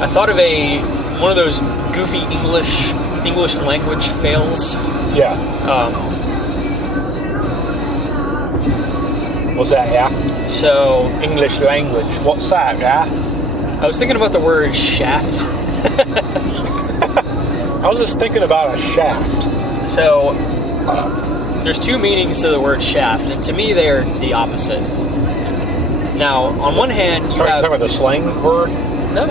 I thought of one of those goofy English language fails. Yeah. What's that, yeah? So... English language. What's that, yeah? I was thinking about the word shaft. I was just thinking about a shaft. So, there's two meanings to the word shaft, and to me they are the opposite. Now, on one hand, you have... Talking about the slang word? No,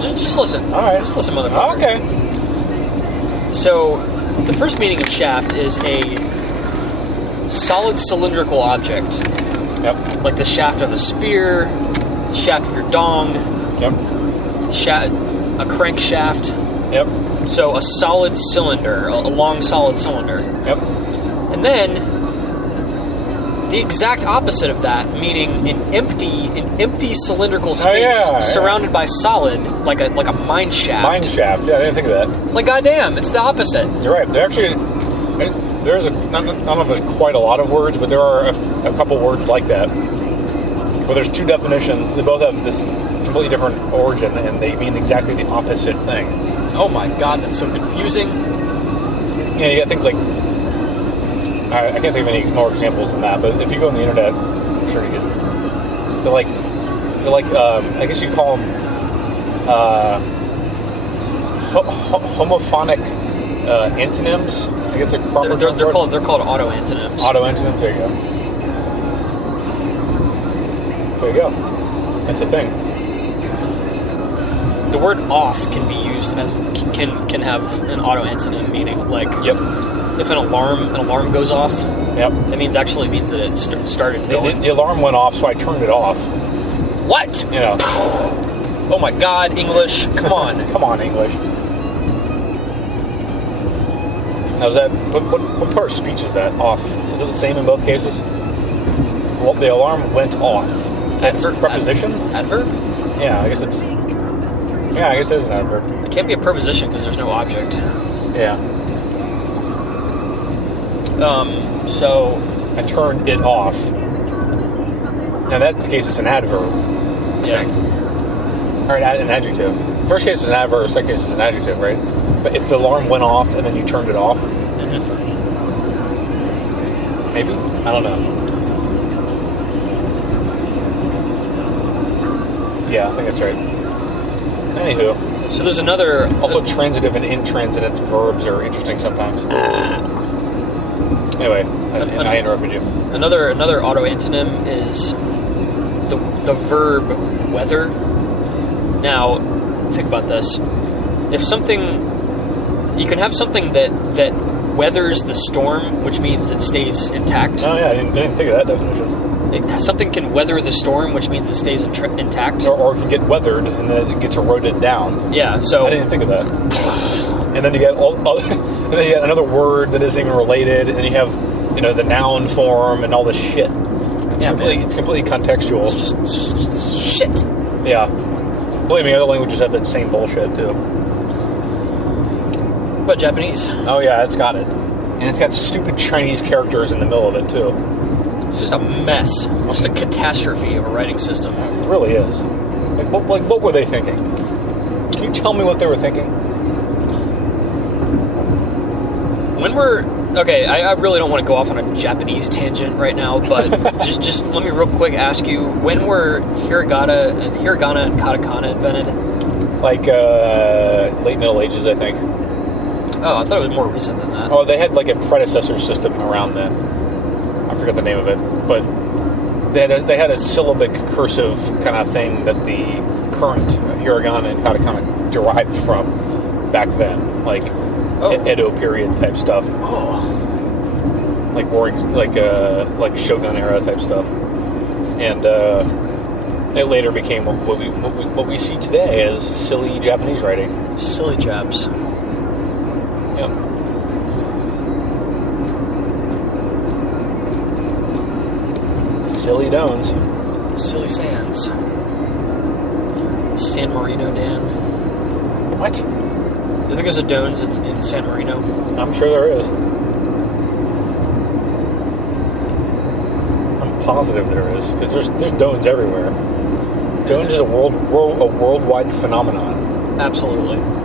just listen. All right. Just listen, motherfucker. Okay. So, the first meaning of shaft is a solid cylindrical object. Yep. Like the shaft of a spear, the shaft of your dong. Yep. A crankshaft. Yep. So, a solid cylinder, a long solid cylinder. Yep. And then, the exact opposite of that, meaning an empty cylindrical space surrounded by solid, like a mine shaft. Mine shaft, yeah, I didn't think of that. Like, goddamn, it's the opposite. You're right. Actually, there's I don't know if there's quite a lot of words, but there are a couple words like that. Where there's two definitions, they both have this completely different origin, and they mean exactly the opposite thing. Oh my god, that's so confusing. Yeah, you got things like... I can't think of any more examples than that, but if you go on the internet, I'm sure you get... They're like I guess you'd call them homophonic antonyms. I guess they're proper. They're called auto-antonyms. Auto-antonyms. There you go. There you go. That's a thing. The word "off" can be used as can have an auto-antonym meaning. Like, yep. If an alarm goes off, yep, that means that it started going. The alarm went off, so I turned it off. What? You know. Oh my god, English! Come on, come on, English. Now, is that what part of speech is that? Off? Is it the same in both cases? Well, the alarm went off. That's a preposition. Adverb? Yeah, I guess it's. Yeah, I guess it is an adverb. It can't be a preposition because there's no object. Yeah. So I turned it off. Now, in that case, it's an adverb. Yeah. Or an adjective. First case is an adverb, second case is an adjective, right? But if the alarm went off and then you turned it off, maybe? I don't know. Yeah, I think that's right. Anywho. So there's another... Also, transitive and intransitive verbs are interesting sometimes. Anyway, I interrupted you. Another auto-antonym is the verb weather. Now, think about this. If something... You can have something that weathers the storm, which means it stays intact. Oh, yeah, I didn't think of that definition. Something can weather the storm, which means it stays intact. Or it can get weathered, and then it gets eroded down. Yeah, so... I didn't think of that. And then you get and then you get another word that isn't even related, and then you have, the noun form and all this shit. It's completely contextual. It's just shit. Yeah. Believe me, other languages have that same bullshit, too. What about Japanese? Oh, yeah, it's got it. And it's got stupid Chinese characters in the middle of it, too. It's just a mess. Just a catastrophe of a writing system. It really is. What were they thinking? Can you tell me what they were thinking? Okay, I really don't want to go off on a Japanese tangent right now, but just let me real quick ask you, when were hiragana and katakana invented? Like, late Middle Ages, I think. Oh, I thought it was more recent than that. Oh, they had like a predecessor system around then. I forget the name of it, but they had a syllabic cursive kind of thing that the current hiragana and katakana derived from back then, like Edo period type stuff. Oh. Like warring, like Shogun era type stuff, and it later became what we see today as silly Japanese writing. Silly Japs. Yep. Silly Dones. Silly Sands. San Marino, Dan. What? Do you think there's a Dones in San Marino? I'm sure there is. I'm positive there is, because there's Dones everywhere. Dones is a worldwide phenomenon. Absolutely.